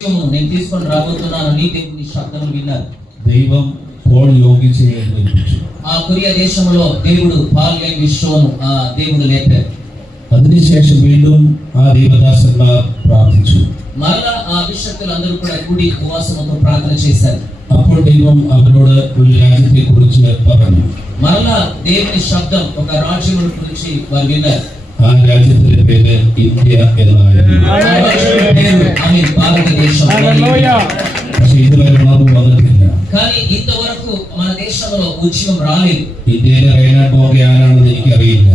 నేను తీసుకొని రాబోతున్నాను నీ దేవుని శబ్దం విన్నారు. దైవం పోల్ యోగించి ఆ కొరియా దేశంలో దేవుడు పాల్ యోగించోను దేవుడు లేపారు. അതിനുശേഷം വീണ്ടും ആ ദൈവദാസന്മാർ പ്രാർത്ഥിച്ചു. మరలా ఆ అభిషక్తులందరూ కూడా కూడి ఉపవాసంతో ప్రార్థన చేశారు. അപ്പോൾ ദൈവം അവരോട് ഒരു രാജ്യത്തെ കുറിച്ച് പറഞ്ഞു. మరలా దేవుని శబ్దం ఒక రాజ్యం గురించి వారు విన్నారు. ఆ రాజ్యത്തിന്റെ పేరు ఇండియ എന്നായിരുന്നു. భారతదేశం. പക്ഷേ ഇതുവരെ മാറും വന്നിട്ടില്ല. కానీ ఇంతవరకు మన దేశంలో ఉద్యమం రాలేదు. ഇന്ത്യയിലെ റെയ്നാഡ് ബോർഗെ ആരാണെന്ന് എനിക്കറിയില്ല.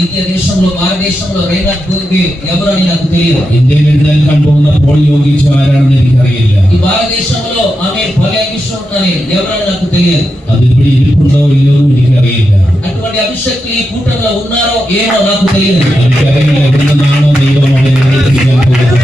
ఇండియా దేశంలో భారతదేశంలో రైనాడ్ బోర్గే ఎవరని నాకు తెలియదు. ഇന്ത്യയിൽ എഴുന്നേൽക്കാൻ പോകുന്ന പോൾ യോഗിച്ച് ആരാണെന്ന് എനിക്കറിയില്ല. ఈ భారతదేశంలో ఆమె పర్యాగిష్టం అని ఎవరని నాకు తెలియదు. అది ഇവിടെ ఇరుపుందో ఇల్లు എനിക്കറിയില്ല. అటువంటి అభిషక్తులు ఈ కూటంలో ఉన్నారో ఏమో నాకు తెలియదు. എനിക്കറിയില്ല എവിടുന്നാണോ ദൈവം അവരെ എഴുന്നേൽപ്പിക്കാൻ പോകുന്നത്.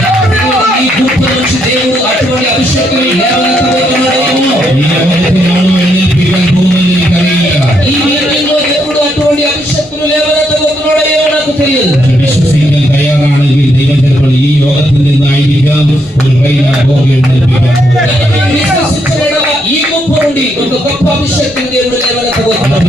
ఈ కూటం నుంచి దేవుడు అటువంటి అభిషక్తులు లేవనెత్తబోతున్నాడేమో. ഈ യോഗത്തിലാണോ എഴുന്നേൽപ്പിക്കാൻ പോകുന്നത് എനിക്കറിയില്ല. ఈ మీటింగ్లో దేవుడు అటువంటి అభిషక్తులు లేవనెత్తబోతున్నాడో ఏమో నాకు తెలియదు. വിശ്വസിക്കാൻ തയ്യാറാണെങ്കിൽ ദൈവം ചിലപ്പോൾ ഈ യോഗത്തിൽ നിന്നായിരിക്കാം ഒരു റെയ്നാഡ് ബോർഗെ എഴുന്നേൽപ്പിക്കാൻ പോകുന്നത്. ఈ గుంపు నుండి ఒక గొప్ప అభిషక్తులు దేవుడు లేవనెత్తబోతున్నాడు.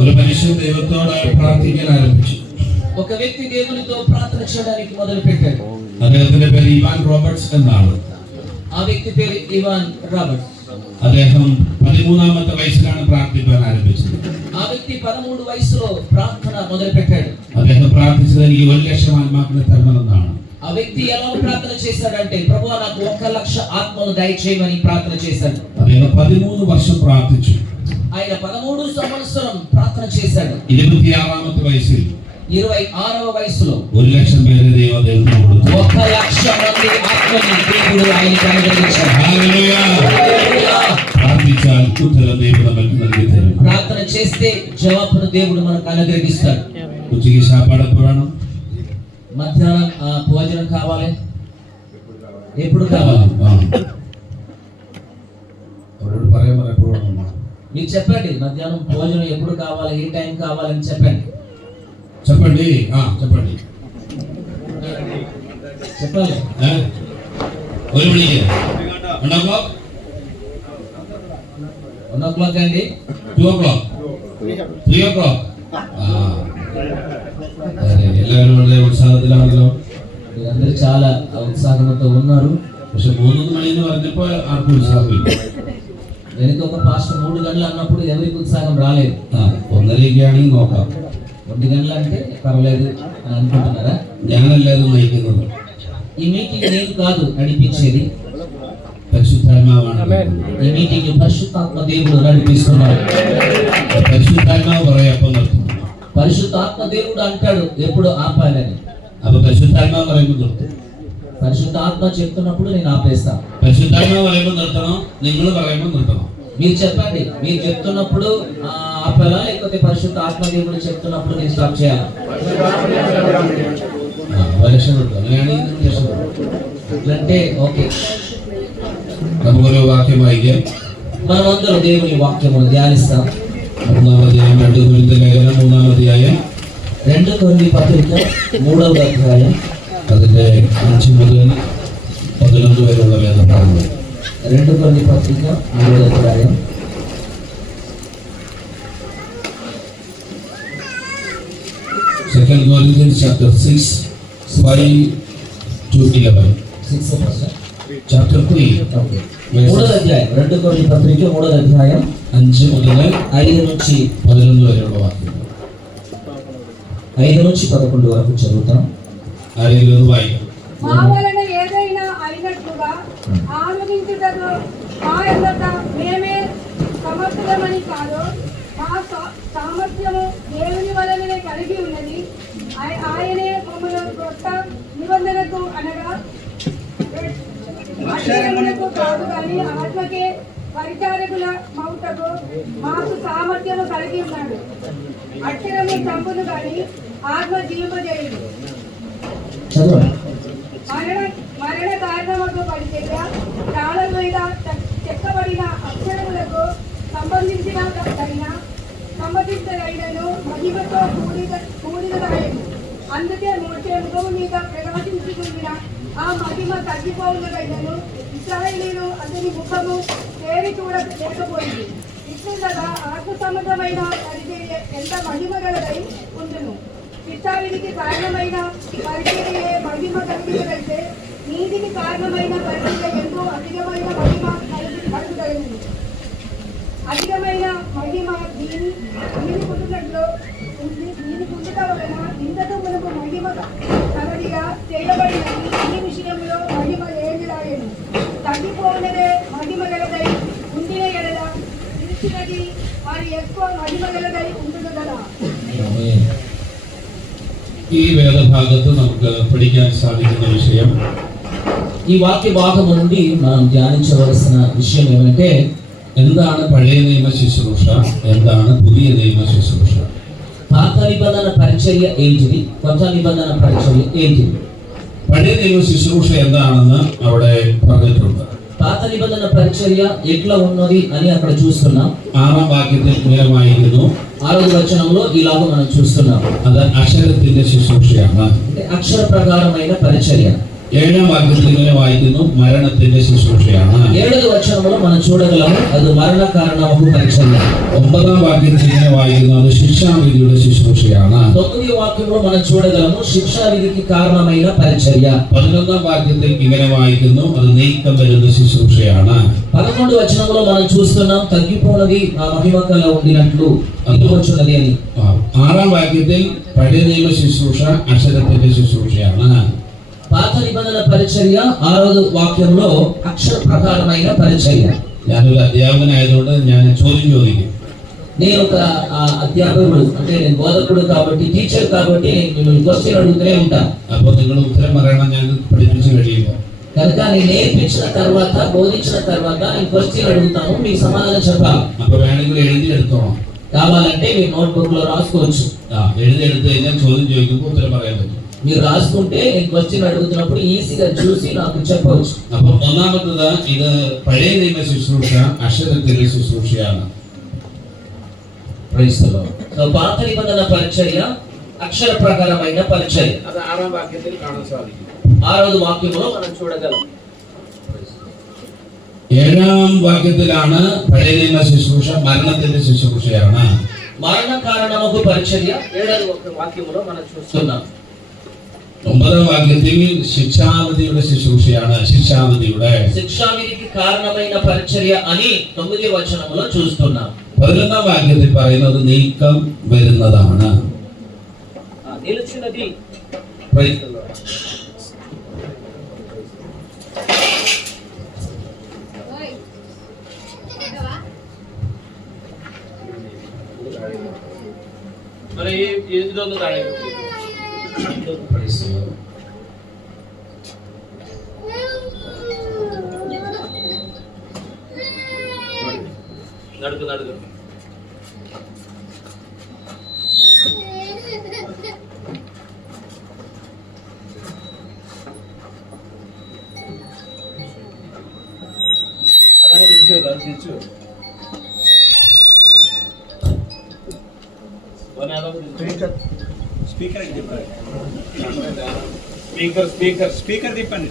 ഒരു മനുഷ്യൻ ദൈവത്തോട് പ്രാർത്ഥിക്കാൻ ആരംഭിച്ചു. ఒక వ్యక్తి దేవునితో ప్రార్థన చేయడానికి మొదలు పెట్టాడు. അദ്ദേഹത്തിന്റെ പേര് ഇവാൻ റോബർട്സ് എന്നാണ്. ఆ వ్యక్తి పేరు ఇవాన్ రాబర్ట్స్. അദ്ദേഹം 13ാമത്തെ വയസ്സിലാണ് പ്രാർത്ഥിക്കാൻ ആരംഭിച്ചത്. ఆ వ్యక్తి 13 వయసులో ప్రార్థన మొదలు పెట్టాడు. അദ്ദേഹം പ്രാർത്ഥിച്ചത് എനിക്ക് 1,00,000 ആത്മാക്കളെ തരണമെന്നാണ്. ఆ వ్యక్తి ఎలా ప్రార్థన చేశాడంటే ప్రభువా నాకు 1,00,000 ఆత్మలు దయచేయమని ప్రార్థన చేశాడు. അദ്ദേഹം 13 വർഷം പ്രാർത്ഥിച്ചു. ఆయన 13 సంవత్సరం ప్రార్థన చేశాడు. 26ാമത്തെ വയസ്സിൽ 26వ వయసులో 1,00,000 പേരെ ദൈവം അദ്ദേഹത്തിന് കൊടുത്തു. 1,00,000 మంది ఆత్మని దేవుడు ఆయనకు అనుగ్రహించాడు. హల్లెలూయ. ప్రార్థించాൽ ఉత్తరం దేవుడు మనకు നൽകി തരും. ప్రార్థన చేస్తే జవాబును దేవుడు మనకు అనుగ్రహిస్తాడు. ఉచికి సాపాడు ఎప్పుడు మధ్యాహ్నం భోజనం కావాలి. ఎప్పుడు కావాలి? അവരോട് പറയാൻ എപ്പോഴും మీరు చెప్పండి మధ్యాహ్నం భోజనం ఎప్పుడు కావాలి, ఏ టైం కావాలని చెప్పండి. చెప్పండి చెప్పండి చెప్పాలి. 1 മണിക്ക് 1 o'clock 1 o'clock అండి, 2 o'clock 3 o'clock. എല്ലാവരും വളരെ ഉത്സാഹത്തിലാണല്ലോ. మీరందరూ చాలా ఉత్సాహంతో ఉన్నారు. പക്ഷെ 3 മണി എന്ന് പറഞ്ഞപ്പോൾ ആർക്കും ഉത്സാഹമില്ല. వెనుక ఒక పాస్టర్ 3 గంటలు అన్నప్పుడు ఎవరికి ఉత్సాహం రాలేదు. 1:30 ആണെങ്കിൽ നോക്കാം. 1 గంటలు అంటే పర్వాలేదు అని అనుకుంటున్నారా? ഞാനല്ല ഇത് നയിക്കുന്നത്. ఈ మీటింగ్ నేను కాదు నడిపించేది, പരിശുദ്ധാത്മാവാണ്. ఈ మీటింగ్ పరిశుద్ధాత్మ దేవుడు నడిపిస్తున్నాడు. പരിശുദ്ധാത്മാവ് പറയപ്പം നിർത്തും. పరిశుద్ధాత్మ దేవుడు అంటాడు ఎప్పుడు ఆపాలని. അപ്പൊ പരിശുദ്ധാത്മാവ് പറയുമ്പോൾ നിർത്തും. పరిశుద్ధాత్మ చెప్తున్నప్పుడు నేను ఆపేస్తాను. പരിശുദ്ധാത്മാവ് പറയുമ്പോൾ നിർത്തണം, നിങ്ങൾ പറയുമ്പോൾ നിർത്തണം. మీరు చెప్పండి, మీరు చెప్తున్నప్పుడు ఆపాలా, లేకపోతే పరిశుద్ధ ఆత్మదేవుడు చెప్తున్నప్పుడు మీరు స్టాప్ చేయాలా? అంటే ఓకే, നമുക്കൊരു വാക്യം വായിക്കാം. మనం అందరూ దేవుని వాక్యమును ధ్యానిస్తాం. 3-వ అధ్యాయం 2 కొరింథీ లేఖనం 3-వ అధ్యాయం 2 కొరింథీ పత్రిక 3వ అధ్యాయం അതിന്റെ 5 മുതൽ 11 വരെയുള്ള വേദഭാഗങ്ങൾ. 2 కొరింథీ పత్రిక 3వ అధ్యాయం 2 Corinthians chapter 6 5 to 11. 6 Chapter 3 okay. 3వ అధ్యాయం 2 కొరింథీ పత్రిక 3వ అధ్యాయం 5 മുതൽ 5 నుంచి 11 വരെയുള്ള വാക്യങ്ങൾ. 5 నుంచి 11 వరకు చదువుతాం. ആരെങ്കിലും ഒന്ന് വായിക്കാം. మా వలన ఏదైనా అయినట్లుగా ఆనందించుటకు మా ఎదుట మేమే సమర్థులమని కాదు, మా సామర్థ్యము దేవుని వలననే కలిగి ఉన్నది. ఆయనే మమ్మల్ని కొత్త నిబంధనకు అనగా అక్షరములకు కాదు కానీ ఆత్మకే పరిచారకుల మౌటకు మాకు సామర్థ్యము కలిగి ఉన్నాడు. అక్షరము చంపును కానీ ఆత్మ జీవింపజేయదు. చదవండి. మరణ కారణముకు పరిచర్య తాళం మీద చెక్కబడిన అక్షరములకు సంబంధించినదైనను మహిమతో కూడినదాయను. అందుకే మోషే ముఖము మీద ప్రకాశించుకున్న ఆ మహిమ తగ్గిపోవునదైనను ఇశ్రాయేలీయులు అతని ముఖము తేరి చూడలేకపోయింది. ఇట్లుండగా ఆత్మ సంబంధమైన పరిచర్య ఎంత మహిమ గలదై ఉండును. శిక్షావిధికి కారణమైన పరిచర్యే మహిమ కలిగినదైతే నీతికి కారణమైన పరిచర్య ఎంతో అధికమైన మహిమ కలుగుదగినది. అధికమైన మహిమ దీని పుట్టుకట్లో దీని పుట్టుక వలన ఇంతకు మనకు మహిమ కలదిగా చేయబడినది. ఈ విషయంలో మహిమ లేనిదాయను. తగ్గిపోయినదే మహిమ గలదై ఉండిన ఎడల నిలిచినది మరి ఎక్కువ మహిమ గలదై ఉండును కదా. ഈ വേദഭാഗത്ത് നമുക്ക് പഠിക്കാൻ സാധിക്കുന്ന വിഷയം, ఈ వాక్య భాగము నుండి మనం ధ్యానించవలసిన విషయం ఏమంటే എന്താണ് പഴയ നിയമ ശുശ്രൂഷ, എന്താണ് പുതിയ നിയമ ശുശ്രൂഷ. పాత నిబంధన పరిచర్య ఏంటిది, కొత్త నిబంధన పరిచర్య ఏంటిది? പഴയ നിയമ ശുശ്രൂഷ എന്താണെന്ന് അവിടെ പറഞ്ഞിട്ടുണ്ട്. పాత నిబంధన పరిచర్య ఎట్లా ఉన్నది అని అక్కడ చూస్తున్నాం. 6ാം വാക്യത്തിൽ ഇങ്ങനെയായിരുന്നു. 6వ వచనంలో ఇలాగ మనం చూస్తున్నాం. അത് അക്ഷരത്തിന്റെ ശുശ്രൂഷയാണ്. అంటే అక్షర ప్రకారమైన పరిచర్య. 7ാം വാക്യത്തിൽ ഇങ്ങനെ വായിക്കുന്നു, മരണത്തിന്റെ ശുശ്രൂഷയാണ്. 7వ వచనంలో మనం చూడగలము అది మరణ కారణము పరిచర్య. 9ാം വാക്യത്തിൽ ഇങ്ങനെ വായിക്കുന്നു, അത് ശിക്ഷാവിധിയുടെ ശുശ്രൂഷയാണ്. 9వ వాక్యంలో మనం చూడగలము శిక్షా విధికి కారణమైన పరిచర్య. 11ാം വാക്യത്തിൽ ഇങ്ങനെ വായിക്കുന്നു, അത് നീക്കം വരുന്ന ശുശ്രൂഷയാണ്. 11వ వచనంలో మనం చూస్తున్నాం తగ్గిపోనది ఆ మహిమ కల ఉండినట్లు వచ్చున్నది అని. 6ാം വാക്യത്തിൽ പഴയ നിയമ ശുശ്രൂഷ അക്ഷരത്തിന്റെ ശുശ്രൂഷയാണ്. పాత నిబంధన పరిచర్య 6వ వాక్యంలో అక్షర ప్రకారమైన పరిచర్య. ഞാനൊരു അധ്യാപകനായതുകൊണ്ട് ഞാൻ ചോദ്യം ചോദിക്കും. నేను ఒక అధ్యాపకుడు అంటే నేను బోధకుడు కాబట్టి టీచర్ కాబట్టి నేను మిమ్మల్ని క్వశ్చన్ అడుగుతూనే ఉంటాను. അപ്പോൾ നിങ്ങൾ ఉత్తరం പറയണം, ഞാൻ പഠിപ്പിച്ചു കഴിയുമ്പോൾ. కనుక నేను నేర్పించిన తర్వాత బోధించిన తర్వాత నేను క్వశ్చన్ అడుగుతాను, మీకు సమాధానం చెప్పాలి. അപ്പോൾ വേണമെങ്കിൽ എഴുതി എടുത്തോണം. కావాలంటే మీరు నోట్బుక్ లో రాసుకోవచ్చు. എഴുതി എടുത്തു കഴിഞ്ഞാൽ ചോദ്യം ചോദിക്കുമ്പോൾ ഉത്തരം പറയാൻ പറ്റും. మీరు రాసుకుంటే నేను క్వశ్చన్ అడుగుతున్నప్పుడు ఈజీగా చూసి నాకు చెప్పవచ్చు. അപ്പോൾ ഒന്നാമത്തത്, ഇത് പഴയ നിയമ ശുശ്രൂഷ അക്ഷരത്തിന്റെ ശുശ്രൂഷയാണ്. సో పాత నిబంధన పరిచర్య అక్షర ప్రకారమైన పరిచర్య. അത് 6ാം വാക്യത്തിൽ കാണാൻ സാധിക്കും. 6వ వాక్యంలో మనం చూడగలం. 7ാം വാക്യത്തിലാണ് പഴയ നിയമ ശുശ്രൂഷ മരണത്തിന്റെ ശുശ്രൂഷയാണ്. మరణ కారణముకు పరిచర్య 7వ వాక్యంలో మనం చూస్తున్నాం. 9ാം വാക്യത്തിൽ ശിക്ഷാവിധിയുടെ ശുശ്രൂഷയാണ്. ശിക്ഷാവിധിയുടെ శిక్షావిధికి కారణమైన పరిచర్య అని 9వ వచనంలో చూస్తున్నాం. 11ാം വാക്യത്തിൽ പറയുന്നത് നീക്കം വരുന്നതാണ്. నిలిచినది. మరి ఇదొందు తాడే നടുക്ക് നടുക്ക്. അതങ്ങനെ തിരിച്ചു വെക്കാം, അത് തിരിച്ചു വെക്കാം. స్పీకర్ స్పీకర్ స్పీకర్ తిప్పండి.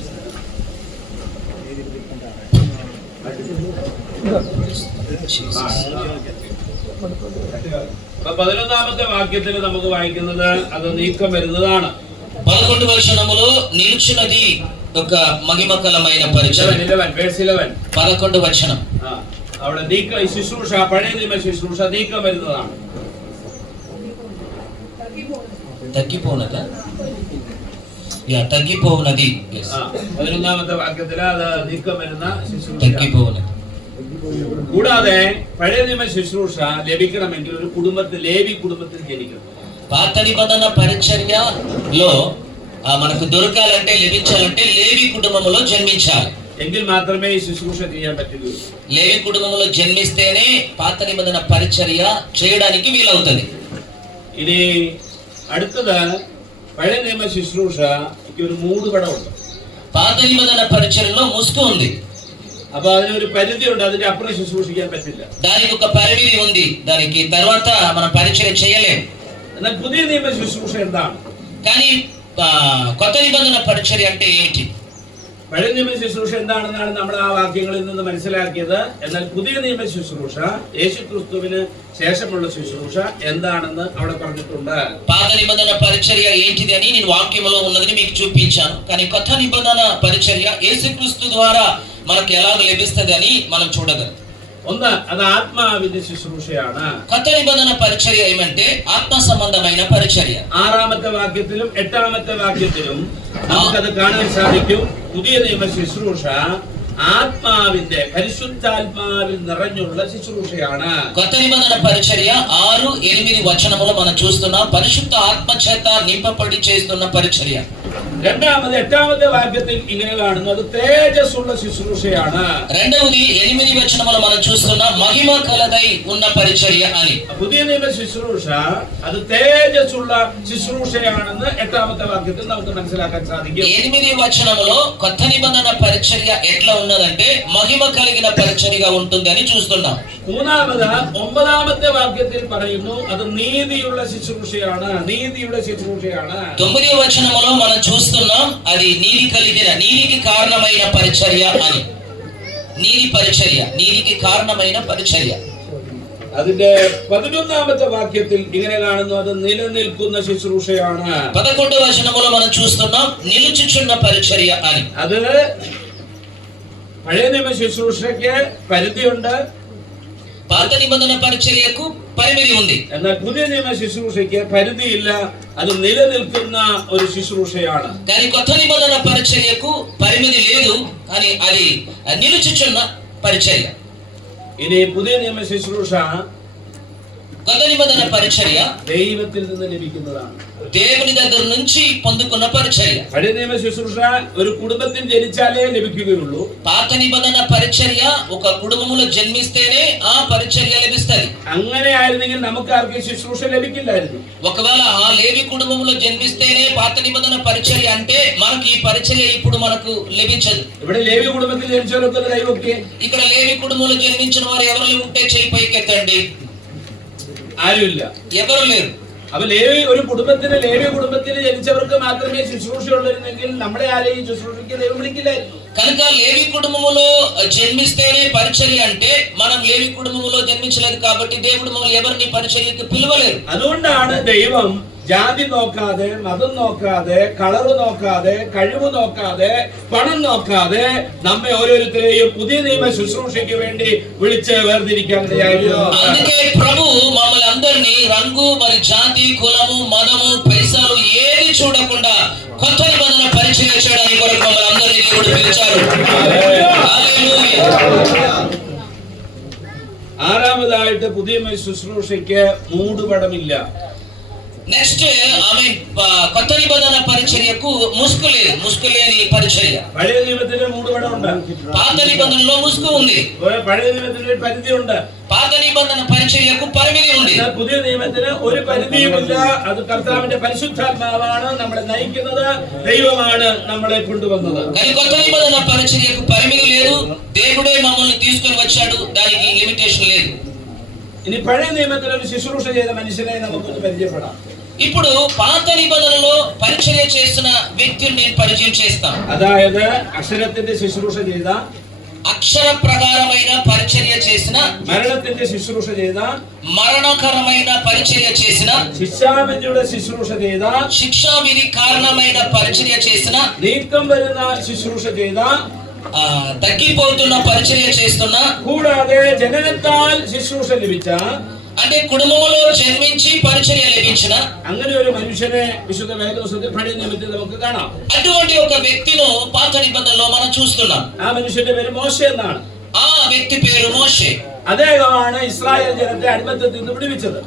അപ്പൊ 11ാമത്തെ വാക്യത്തിൽ നമുക്ക് വായിക്കുന്നത് അത് നീക്കം വരുന്നതാണ്. 11 వచనములో నిలుచున్నది ఒక మహిమకరమైన పరిచయం. 11 వచనం. അവിടെ നീക്കം, ശുശ്രൂഷ, പഴയ നിയമ ശുശ്രൂഷ നീക്കം വരുന്നതാണ്. తగ్గిపోనదా? తగ్గిపోనది. 11ാമത്തെ വാക്യത്തിൽ അത് നീക്കം വരുന്ന ശുശ്രൂഷ. తగ్గిపోనది. കൂടാതെ പഴയ നിയമ ശുശ്രൂഷ ലഭിക്കണമെങ്കിൽ ഒരു കുടുംബത്തിൽ, ലേവി കുടുംബത്തിൽ ജനിക്കണം. పాత నిబంధన పరిచర్యలో మనకు దొరకాలంటే, లభించాలంటే లేవి కుటుంబంలో జన్మించాలి. എങ്കിൽ മാത്രമേ ഈ ശുശ്രൂഷ ചെയ്യാൻ പറ്റുകയുള്ളൂ. లేవి కుటుంబంలో జన్మిస్తేనే పాత నిబంధన పరిచర్య చేయడానికి వీలవుతుంది. ഇനി അടുത്തത് പഴയ നിയമ ശുശ്രൂഷയ്ക്ക് ഒരു മൂടുപടമുണ്ട്. పాత నిబంధన పరిచర్యలో ముసుగు ఉంది. അപ്പൊ അതിനൊരു പരിധിയുണ്ട്, അതിന്റെ അപ്പുറം ശുശ്രൂഷിക്കാൻ പറ്റില്ല. దానికి ఒక పరిమితి ఉంది, దానికి తర్వాత మనం పరిచర్య చేయలేము. എന്നാൽ പുതിയ നിയമ ശുശ്രൂഷ എന്താണ്? కానీ కొత్త నిబంధన పరిచర్య అంటే ఏంటి? പഴയ നിയമ ശുശ്രൂഷ എന്താണെന്നാണ് നമ്മൾ ആ വാക്യങ്ങളിൽ നിന്ന് മനസ്സിലാക്കിയത്. എന്നാൽ പുതിയ നിയമ ശുശ്രൂഷ, യേശുക്രിസ്തുവിന് ശേഷമുള്ള ശുശ്രൂഷ എന്താണെന്ന് അവിടെ പറഞ്ഞിട്ടുണ്ട്. పాత నిబంధన పరిచర్య ఏంటిది అని నేను వాక్యంలో ఉన్నదని మీకు చూపించాను. కానీ కొత్త నిబంధన పరిచర్య యేసుక్రీస్తు ద్వారా మనకు ఎలా లభిస్తుంది అని మనం చూడగలం. ഒന്ന്, അത് ആത്മാവിന്റെ ശുശ്രൂഷയാണ്. కొత్త నిబంధన పరిచర్య ఏమంటే ఆత్మ సంబంధమైన పరిచర్య. 6ാമത്തെ വാക്യത്തിലും 8ാമത്തെ വാക്യത്തിലും നമുക്കത് കാണാൻ സാധിക്കും. പുതിയ നിയമ ശുശ്രൂഷ ആത്മാവിന്റെ, പരിശുദ്ധാത്മാവിൽ നിറഞ്ഞുള്ള ശുശ്രൂഷയാണ്. కొత్త నిబంధన పరిచర్య 6, 8 వచనములో మనం చూస్తున్నాం. పరిశుద్ధ ఆత్మ చేత నింపబడి చేస్తున్న పరిచర్య. രണ്ടാമത് 8ാമത്തെ വാക്യത്തിൽ ഇങ്ങനെ കാണുന്നു, അത് തേജസ്സുള്ള ശുശ്രൂഷയാണ്. రెండవది 8 వచనములో మనం చూస్తున్నాం, మహిమ కలదై ఉన్న పరిచర్య అని. പുതിയ നിയമ ശുശ്രൂഷ അത് തേജസ്സുള്ള శుశ్రూషയാണെന്ന് 8ാമത്തെ വാക്യത്തിൽ നമുക്ക് മനസ്സിലാക്കാൻ സാധിക്കും. 8 వచనములో కొత్త నిబంధన పరిచర్య ఎట్లా ఉన్నదంటే మహిమ కలిగిన పరిచర్యగా ఉంటుందని చూస్తున్నాం. മൂന്നാമത് 9ാമത്തെ വാക്യത്തിൽ പറയുന്നു, അത് നീതിയുള്ള ശുശ്രൂഷയാണ്, നീതിയുടെ ശുശ്രൂഷയാണ്. 9వ వచనములో మనం చూస్తున్నాం, అది నీతి కలిగిన, నీతికి కారణమైన పరిచర్య అని. నీతి పరిచర్య, నీతికి కారణమైన పరిచర్య. അതിന്റെ 11ാമത്തെ വാക്യത്തിൽ ഇങ്ങനെ കാണുന്നു, അത് നിലനിൽക്കുന്ന ശുശ്രൂഷയാണ്. 11వ వచనములో మనం చూస్తున్నాం, నిలుచుచున్న పరిచర్య అని. അത് പഴയ നിയമ ശുശ്രൂഷയ്ക്ക് പരിധിയുണ്ട്, పాత నిబంధన పరిచర్యకు పరిమితి ఉంది. എന്നാൽ പുതിയ നിയമ శుశ్రൂഷയ്ക്ക് പരിധിയില്ല, അത് നിലനിൽക്കുന്ന ഒരു శుశ్రൂషയാണ്. కానీ కొత్త నిబంధన పరిచర్యకు పరిమితి లేదు, కానీ అది నిలుచుచున్న పరిచర్య. ഇനി പുതിയ നിയമ ശുശ്രൂഷ కొత్త నిబంధన పరిచర్య ദൈവത്തിൽ നിന്ന് ലഭിക്കുന്നതാണ്. దేవుని దగ్గర నుంచి పొందుకున్న పరిచర్య. പഴയ നിയമ ശുശ്രൂഷ ഒരു കുടുംബത്തിൽ ജനിച്ചാലേ ലഭിക്കുകയുള്ളൂ. పాత నిబంధన పరిచర్య ఒక కుటుంబంలో జన్మిస్తేనే ఆ పరిచర్య లభిస్తుంది. അങ്ങനെ ആയിരുന്നെങ്കിൽ നമുക്ക് ആർക്കും ശുശ്രൂഷ ലഭിക്കില്ലായിരുന്നു. ఒకవేళ ఆ లేవి కుటుంబంలో జన్మిస్తేనే పాత నిబంధన పరిచర్య అంటే మనకి ఈ పరిచర్య ఇప్పుడు మనకు లభించదు. ഇവിടെ ലേവി കുടുംബത്തിൽ ജനിച്ചവരൊക്കെ കൈവൊക്കെ. ఇక్కడ లేవి కుటుంబంలో జన్మించిన వారు ఎవరు ఉంటే చేయి పైకెత్తండి. ആരുമില്ല, ఎవరు లేరు. അപ്പൊ ലേവി, ഒരു കുടുംബത്തിന്, ലേവി കുടുംബത്തിൽ ജനിച്ചവർക്ക് മാത്രമേ ശുശ്രൂഷ ഉള്ളതെങ്കിൽ നമ്മളെ ആരെയും ശുശ്രൂഷയ്ക്ക് ദൈവം വിളിക്കില്ലായിരുന്നു. కనుక లేవి కుటుంబములో జన్మిస్తేనే పరిచర్య అంటే మనం లేవి కుటుంబములో జన్మించలేదు కాబట్టి దేవుడు మమ్మల్ని ఎవరిని పరిచర్యకు పిలవలేరు. അതുകൊണ്ടാണ് ദൈവം ജാതി നോക്കാതെ, മതം നോക്കാതെ, കളറ് നോക്കാതെ, കഴിവ് നോക്കാതെ, പണം നോക്കാതെ നമ്മെ ഓരോരുത്തരെയും പുതിയ നിയമ ശുശ്രൂഷയ്ക്ക് വേണ്ടി വിളിച്ച് വേർതിരിക്കാൻ ഇടയായിരുന്നു. అందుకే ప్రభు మమ్మల్ని అందరినీ రంగు, మరి జాతి, కులము, మతము, పైసలు ఏది చూడకుండా కొత్త నిబంధన పరిచర్య చేయడానికి కొరకు మమ్మల్ని అందరినీ దేవుడు పిలిచారు. హల్లెలూయా. ആറാമതായിട്ട് പുതിയ നിയമ ശുശ്രൂഷയ്ക്ക് മൂടുപടമില്ല. నెక్స్ట్ కొత్త నిబంధన పరిచర్యకు ముసుగు లేని పరిచర్య. പഴയ നിയമത്തിന് മൂടുപടമുണ്ട്, పాత నిబంధనలో ముసుగు ఉంది. പഴയ നിയമത്തിന് ഒരു പരിധിയുണ്ട്. పాత పాత నిబంధన పరిచర్యకు పరిమితి ఉంది. എന്നാൽ പുതിയ നിയമത്തിന് ഒരു പരിധിയുമില്ല. അത് കർത്താവിന്റെ പരിശുദ്ധാത്മാവാണ് നമ്മളെ നയിക്കുന്നത്, ദൈവമാണ് നമ്മളെ കൊണ്ടുവന്നത്. కానీ కొత్త నిబంధన పరిచర్యకు పరిమితి లేదు, దేవుడే మమ్మల్ని తీసుకొని వచ్చాడు, దానికి లిమిటేషన్ లేదు. ഇനി പഴയ നിയമത്തിൽ ഒരു ശുശ്രൂഷ ചെയ്ത മനുഷ്യനെ നമുക്കൊന്ന് പരിചയപ്പെടാം. ఇప్పుడు పాత నిబంధనలో పరిచర్య చేస్తున్న వ్యక్తిని నేను పరిచయం చేస్తాను. അതായത് അക്ഷരത്തിന്റെ ശുശ്രൂഷ ചെയ്ത, అక్షర ప్రకారమైన పరిచర్య చేసిన, മരണത്തിന്റെ ശുശ്രൂഷ ചെയ്ത, మరణకరమైన పరిచర్య చేసిన, ശിക്ഷാവിധിയുടെ ശുശ്രൂഷ ചെയ്ത, శిక్షావిధి కారణమైన పరిచర్య చేసిన, നീക്കം വരുന്ന ശുശ്രൂഷ ചെയ്ത, తగ్గిపోతున్న పరిచర్య చేస్తున్న, കൂടാതെ ജനനത്താൽ ശുശ്രൂഷ ലഭിച്ച, అంటే కుటుంబంలో జన్మించి పరిచర్య లభించిన അങ്ങനെ ഒരു మనుഷ്യനെ വിശുദ്ധ വേദപുസ്തകത്തിൽ പഴയ നിയമത്തിൽ നമുക്ക് കാണാം. అటువంటి ఒక వ్యక్తిను పాత నిబంధనలో మనం చూస్తున్నాం. ആ മനുഷ്യന്റെ പേര് മോശ എന്നാണ്. ఆ వ్యక్తి పేరు మోషే. അദ്ദേഹമാണ് ഇസ്രായേൽ ജനത്തെ അടിമത്തത്തിൽ നിന്ന് വിടുവിച്ചത്.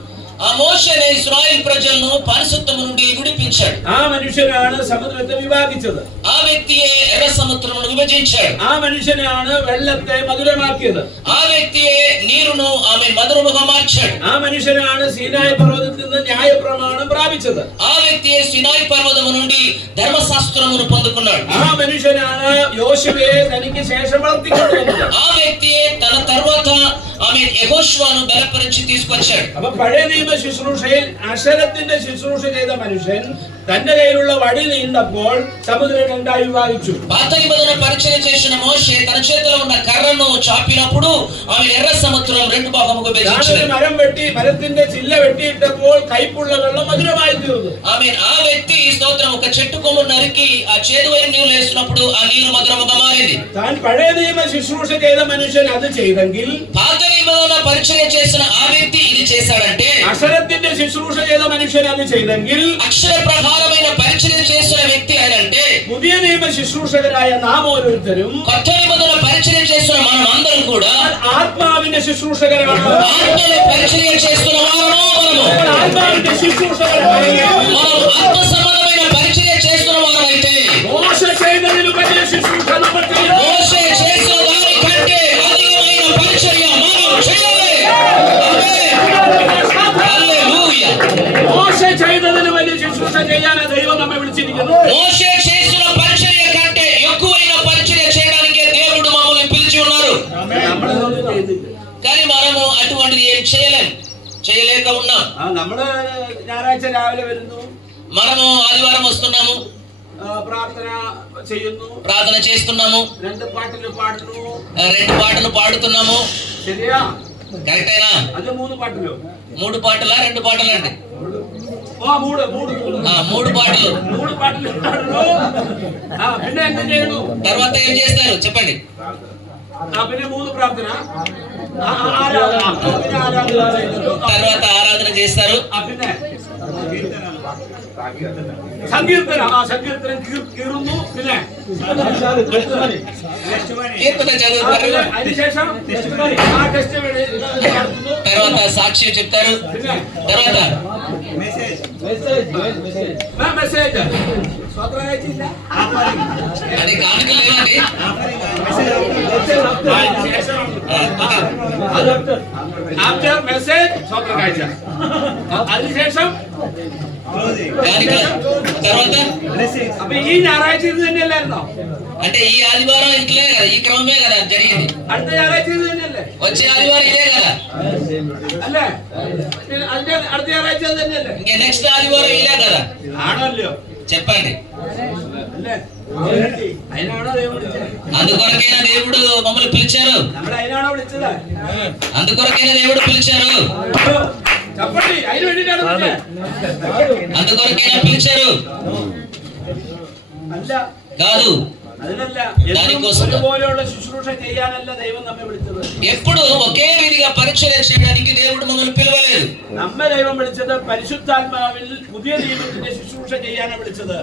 ఆ మోషేనే ఇశ్రాయేల్ ప్రజలను పరిశుద్ధము నుండి విడిపించాడు. ആ మനുഷ്യനാണ് సముద్రത്തെ విഭാഗിച്ചത്. ఆ వ్యక్తియే ఎర్ర సముద్రమును విభజించాడు. ആ మനുഷ്യനാണ് വെള്ളത്തെ മധുരമാക്കിയത്. ఆ వ్యక్తియే నీరును ఆమె మధురముగా మార్చాడు. ആ మനുഷ്യനാണ് സീനായി പർവ്വതത്തിൽ നിന്ന് ന്യായപ്രമാണം പ്രാപിച്ചത്. ఆ వ్యక్తియే సినాయి పర్వతము నుండి ధర్మశాస్త్రమును పొందుకున్నాడు. ആ మనుഷ്യനാണ് യോശുവയെ തനിക്ക് ശേഷം വളർത്തിക്കൊണ്ടുവന്നത്. ఆ వ్యక్తియే తన తర్వాత ఆమె యెహోషువను బలపరిచి తీసుకొచ్చాడు. അപ്പൊ പഴയ നിയമ ശുശ്രൂഷയിൽ അക്ഷരത്തിന്റെ ശുശ്രൂഷ ചെയ്ത മനുഷ്യൻ തന്റെ കയ്യിലുള്ള വടി നീണ്ടപ്പോൾ സമുദ്രം രണ്ടായി വിഭാഗിച്ചു. పాత నిబంధన పరిచయం చేసిన మోషే తన చేతిలో ఉన్న కర్రను చాపినప్పుడు ఆమె ఎర్ర సముద్రం రెండు భాగముగా విభజించాడు. ഞാനൊരു മരം വെട്ടി മരത്തിന്റെ ചില്ല വെട്ടിയിട്ടപ്പോൾ കയ്പുള്ള വെള്ളം മധുരമായി തീർന്നു. ఆమె ఆ వ్యక్తి స్తోత్రం ఒక చెట్టు కొమ్ము నరికి ఆ చేదువైన నీళ్లు వేసినప్పుడు ఆ నీరు మధురముగా మారింది. താൻ പഴയ നിയമ ശുശ്രൂഷ ചെയ്ത മനുഷ്യൻ അത് ചെയ്തെങ്കിൽ, పాత నిబంధన పరిచయం చేసిన ఆ వ్యక్తి ఇది చేశాడంటే, അക്ഷരത്തിന്റെ ശുശ്രൂഷ ചെയ്ത മനുഷ്യൻ അത് ചെയ്തെങ്കിൽ, అక్షర ప్రకారమైన పరిచయం చేసిన వ్యక్తి ఆయనంటే, പുതിയ നിയമ ശുശ്രൂഷകരായ നാം ഓരോരുത്തരും కొత్త నిబంధన పరిచయం చేస్తున్న మనం అందరం కూడా ആത്മാവിന്റെ ശുശ്രൂഷകരാണ്. ఆత్మలో పరిచయం చేస్తున్న వారము మనము. ആത്മാവിന്റെ ശുശ്രൂഷകരായ మనం ఆత్మ సంబంధమైన పరిచయం చేస్తున్న వారైతే, മോശ ചെയ്തതിന് വലിയ ശുശ്രൂഷ നമുക്ക് మోషే చేసిన దానికంటే అధికమైన పరిచర్య మనం చేయాలి. ఆమేన్. హల్లెలూయా. മോശ ചെയ്തതിന് വലിയ ശുശ്രൂഷ ചെയ്യാനാണ് ദൈവം നമ്മെ വിളിച്ചിരിക്കുന്നു. మోషే చేసిన పరిచర్య కంటే ఎక్కువైన పరిచర్య చేయడానికి దేవుడు మమ్మల్ని పిలిచి ఉన్నారు. നമ്മളതൊന്നും ചെയ്തില്ല. కానీ మనము అటువంటిది ఏం చేయలేక ఉన్నాం. നമ്മള് ഞായറാഴ്ച രാവിലെ വരുന്നു, మనము ఆదివారం వస్తున్నాము, പ്രാർത്ഥന ചെയ്യുന്നു, ప్రార్థన చేస్తున్నాము, 2 പാട്ടില് പാടുന്നു. 2 పాటలు పాడుతున్నాము. ശരിയാ? కరెక్టేనా? അത് 3 പാട്ടിലോ? 3 పాటలా 2 పాటలండి? മൂട് 3 పాటలు. 3 പാട്ടില് പാടുന്നു. പിന്നെ എന്ത് ചെയ്യണു? తర్వాత ఏం చేస్తారు చెప్పండి? പിന്നെ 3 പ്രാർത്ഥന, ആരാധന, പിന്നെ ആരാധന ചെയ്യുന്നു. తర్వాత ఆరాధన చేస్తారు. പിന്നെ సంకీర్తన, సంకీర్తనం కీరుന്നു. പിന്നെ కీర్తన చదువుతారు. അതിനുശേഷം ടെస్టిమనీ നടത്തുന്നു. తర్వాత సాక్ష్యం చెప్తారు. പിന്നെ తర్వాత മെസ്സേജ് സ്വതന്ത്രം കഴിച്ചില്ല. అది కానుకలు లేవండి. ആഫ്റ്റർ മെസ്സേജ് സ്വതന്ത്രം കഴിച്ച. അതിനുശേഷം కానుకలు. తర్వాత അപ്പൊ ഈ ഞായറാഴ്ച ഇത് തന്നെയല്ലായിരുന്നോ? అంటే ఈ ఆదివారం ఇట్లే కదా, ఈ క్రమమే కదా జరిగింది. അടുത്ത ഞായറാഴ്ച ഇത് തന്നെയല്ലേ? వచ్చే ఆదివారం ఇదే కదా, അല്ലേ? അതിന്റെ അടുത്ത ഞായറാഴ്ച ഇത് തന്നെയല്ലേ? ఇంకా నెక్స్ట్ ఆదివారం ఇదే కదా. ആണല്ലോ. చెప్పండి. അല്ലേ? അതിനാണോ ദൈവം വിളിച്ചത്? అందుకొరకైనా దేవుడు మమ్మల్ని పిలిచారు. നമ്മൾ അതിനാണോ വിളിച്ചത്? అందుకొరకైనా దేవుడు పిలిచారు. ചപ്പട്ടി അതിന് വേണ്ടിട്ടാണ് വിളിച്ചത്. అందుకొరకైనా పిలిచారు അല്ല, కాదు. അതിനല്ല. దానికోసం. പോലെയുള്ള ശുശ്രൂഷ ചെയ്യാനല്ല ദൈവം നമ്മെ വിളിച്ചത്. ఎప్పుడు ఒకే విధిగా పరిచర్య చేయడానికి దేవుడు మమ్మల్ని పిలవలేదు. നമ്മെ ദൈവം വിളിച്ചത് പരിശുദ്ധാത്മാവിൽ പുതിയ നിയമത്തിന്റെ ശുശ്രൂഷ ചെയ്യാനാണ് വിളിച്ചത്.